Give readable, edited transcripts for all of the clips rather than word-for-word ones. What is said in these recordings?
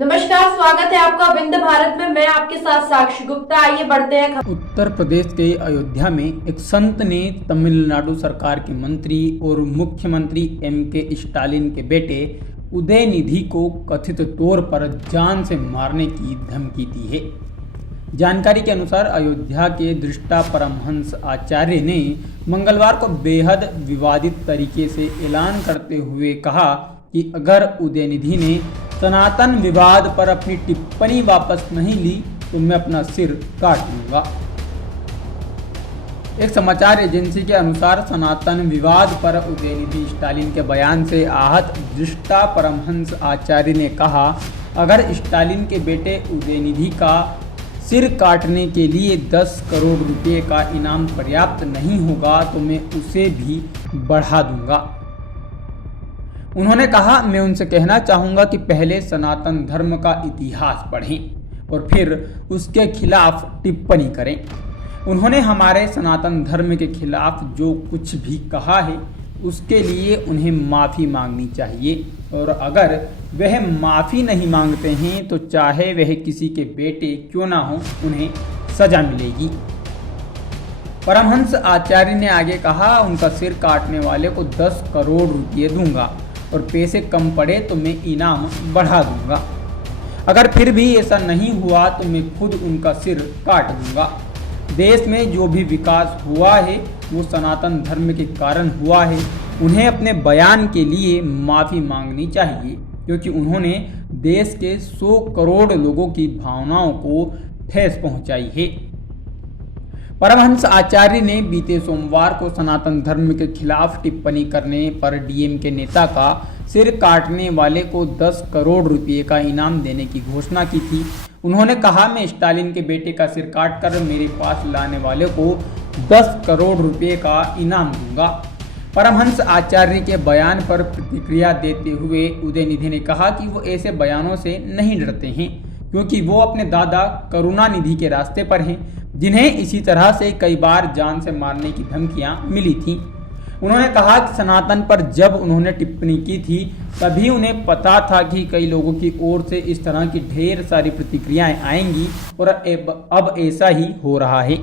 नमस्कार, स्वागत है आपका विंध्य भारत में। मैं आपके साथ साक्षी गुप्ता। आइए बढ़ते हैं। उत्तर प्रदेश के अयोध्या में एक संत ने तमिलनाडु सरकार के मंत्री और मुख्यमंत्री एम.के. स्टालिन के बेटे उदयनिधि को कथित तौर पर जान से मारने की धमकी दी है। जानकारी के अनुसार अयोध्या के दृष्टा परमहंस आचार्य ने मंगलवार को बेहद विवादित तरीके से ऐलान करते हुए कहा कि अगर उदयनिधि ने सनातन विवाद पर अपनी टिप्पणी वापस नहीं ली तो मैं अपना सिर काट लूंगा। एक समाचार एजेंसी के अनुसार सनातन विवाद पर उदयनिधि स्टालिन के बयान से आहत दृष्टा परमहंस आचार्य ने कहा, अगर स्टालिन के बेटे उदयनिधि का सिर काटने के लिए 10 करोड़ रुपए का इनाम पर्याप्त नहीं होगा तो मैं उसे भी बढ़ा दूंगा। उन्होंने कहा, मैं उनसे कहना चाहूँगा कि पहले सनातन धर्म का इतिहास पढ़ें और फिर उसके खिलाफ टिप्पणी करें। उन्होंने हमारे सनातन धर्म के खिलाफ जो कुछ भी कहा है उसके लिए उन्हें माफ़ी मांगनी चाहिए और अगर वह माफ़ी नहीं मांगते हैं तो चाहे वह किसी के बेटे क्यों ना हो उन्हें सज़ा मिलेगी। परमहंस आचार्य ने आगे कहा, उनका सिर काटने वाले को 10 करोड़ रुपये दूंगा और पैसे कम पड़े तो मैं इनाम बढ़ा दूंगा। अगर फिर भी ऐसा नहीं हुआ तो मैं खुद उनका सिर काट दूंगा। देश में जो भी विकास हुआ है वो सनातन धर्म के कारण हुआ है। उन्हें अपने बयान के लिए माफ़ी मांगनी चाहिए क्योंकि उन्होंने देश के 100 करोड़ लोगों की भावनाओं को ठेस पहुंचाई है। परमहंस आचार्य ने बीते सोमवार को सनातन धर्म के खिलाफ टिप्पणी करने पर डीएमके नेता का सिर काटने वाले को 10 करोड़ रुपए का इनाम देने की घोषणा की थी। उन्होंने कहा, मैं स्टालिन के बेटे का सिर काटकर मेरे पास लाने वाले को 10 करोड़ रुपए का इनाम दूंगा। परमहंस आचार्य के बयान पर प्रतिक्रिया देते हुए उदयनिधि ने कहा कि वो ऐसे बयानों से नहीं डरते हैं क्योंकि वो अपने दादा करुणानिधि के रास्ते पर हैं जिन्हें इसी तरह से कई बार जान से मारने की धमकियां मिली थी। उन्होंने कहा कि सनातन पर जब उन्होंने टिप्पणी की थी तभी उन्हें पता था कि कई लोगों की ओर से इस तरह की ढेर सारी प्रतिक्रियाएं आएंगी और अब ऐसा ही हो रहा है।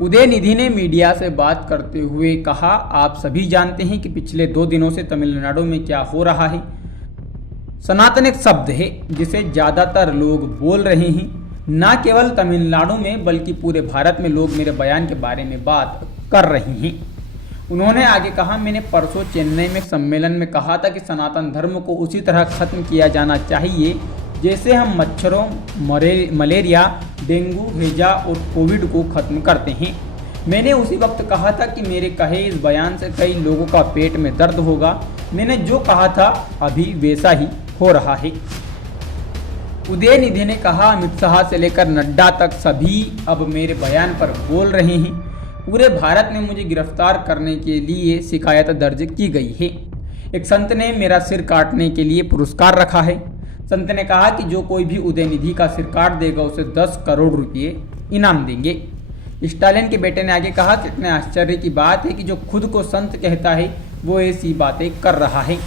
उदयनिधि ने मीडिया से बात करते हुए कहा, आप सभी जानते हैं कि पिछले 2 दिनों से तमिलनाडु में क्या हो रहा है। सनातन एक शब्द है जिसे ज़्यादातर लोग बोल रहे हैं। न केवल तमिलनाडु में बल्कि पूरे भारत में लोग मेरे बयान के बारे में बात कर रहे हैं। उन्होंने आगे कहा, मैंने परसों चेन्नई में सम्मेलन में कहा था कि सनातन धर्म को उसी तरह खत्म किया जाना चाहिए जैसे हम मच्छरों, मलेरिया, डेंगू, हैजा और कोविड को खत्म करते हैं। मैंने उसी वक्त कहा था कि मेरे कहे इस बयान से कई लोगों का पेट में दर्द होगा। मैंने जो कहा था अभी वैसा ही हो रहा है। उदयनिधि ने कहा, अमित शाह से लेकर नड्डा तक सभी अब मेरे बयान पर बोल रहे हैं। पूरे भारत में मुझे गिरफ्तार करने के लिए शिकायत दर्ज की गई है। एक संत ने मेरा सिर काटने के लिए पुरस्कार रखा है। संत ने कहा कि जो कोई भी उदयनिधि का सिर काट देगा उसे 10 करोड़ रुपये इनाम देंगे। स्टालिन के बेटे ने आगे कहा, कितने आश्चर्य की बात है कि जो खुद को संत कहता है वो ऐसी बातें कर रहा है।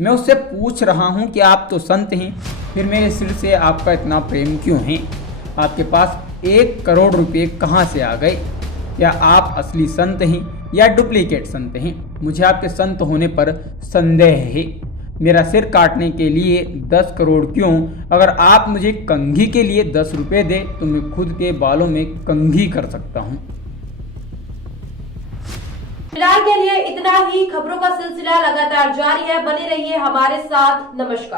मैं उससे पूछ रहा हूँ कि आप तो संत हैं, फिर मेरे सिर से आपका इतना प्रेम क्यों है? आपके पास 1 करोड़ रुपये कहाँ से आ गए? क्या आप असली संत हैं या डुप्लीकेट संत हैं? मुझे आपके संत होने पर संदेह है। मेरा सिर काटने के लिए 10 करोड़ क्यों? अगर आप मुझे कंघी के लिए 10 रुपये दें तो मैं खुद के बालों में कंघी कर सकता हूँ। फिलहाल के लिए इतना ही। खबरों का सिलसिला लगातार जारी है। बने रहिए हमारे साथ। नमस्कार।